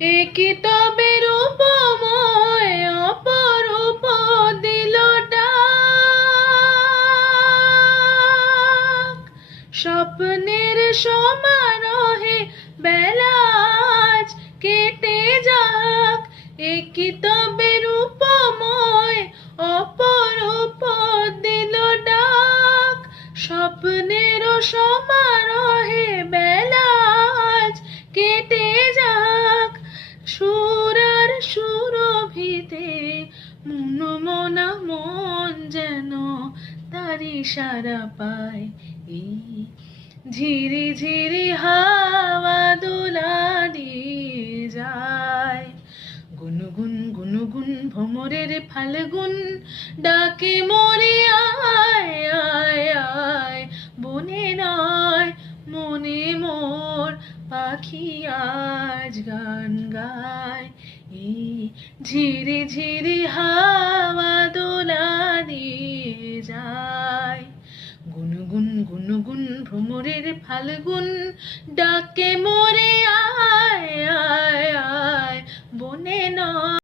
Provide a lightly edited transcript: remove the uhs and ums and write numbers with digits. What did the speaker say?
একি তবে রূপময় অপরূপ দিল ডাক, স্বপ্নের সমারোহে বেলা আজ কেটে যাক। একি তবে রূপময় অপরূপ দিল ডাক, স্বপ্নের সমারোহে বেলা আজ কেটে যাক। সুর আর সুরভিতে মনমনা মন যেন তারি সারা পায়। এই ঝিরি ঝিরি হাওয়া দোলা দিয়ে যায়। গুনগুন গুনগুন ভ্রমরের ফাল্গুন ডাকে মোরে আয় আয় আয়। বনে নয় মনে মোর পাখি আজ গান গায়। এই ঝিরি ঝিরি হাওয়া দোলা দিয়ে যায়। গুনগুন গুনগুন ভ্রমরের ফাল্গুন ডাকে মোরে